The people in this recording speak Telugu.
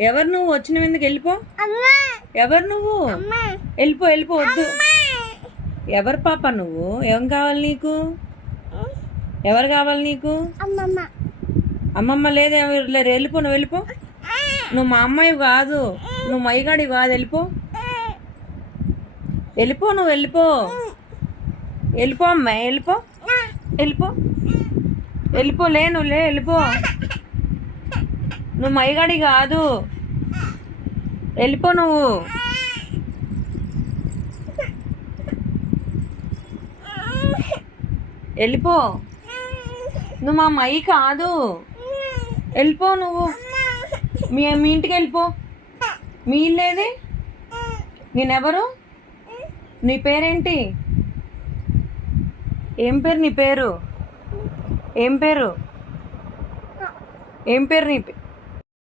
ఎవరు నువ్వు? వచ్చిన ఎందుకు? వెళ్ళిపో. ఎవరు నువ్వు? వెళ్ళిపో, వెళ్ళిపో, వద్దు. ఎవరు పాప నువ్వు? ఏం కావాలి నీకు? ఎవరు కావాలి నీకు? అమ్మమ్మ లేదా? ఎవరు లేరు. వెళ్ళిపో, నువ్వు వెళ్ళిపో. నువ్వు మా అమ్మాయి కాదు, నువ్వు మైగాడి కాదు. వెళ్ళిపో, వెళ్ళిపో, నువ్వు వెళ్ళిపో. వెళ్ళిపో అమ్మాయి, వెళ్ళిపో, వెళ్ళిపో, వెళ్ళిపో. నువ్వు వెళ్ళిపో. నువ్వు మైగాడి కాదు, వెళ్ళిపో నువ్వు. వెళ్ళిపో. నువ్వు మా మై కాదు, వెళ్ళిపో నువ్వు. మీ ఇంటికి వెళ్ళిపో. మీ ఇల్లేది? నేనెవరు? నీ పేరేంటి? ఏం పేరు నీ పేరు? ఏం పేరు? ఏం పేరు నీ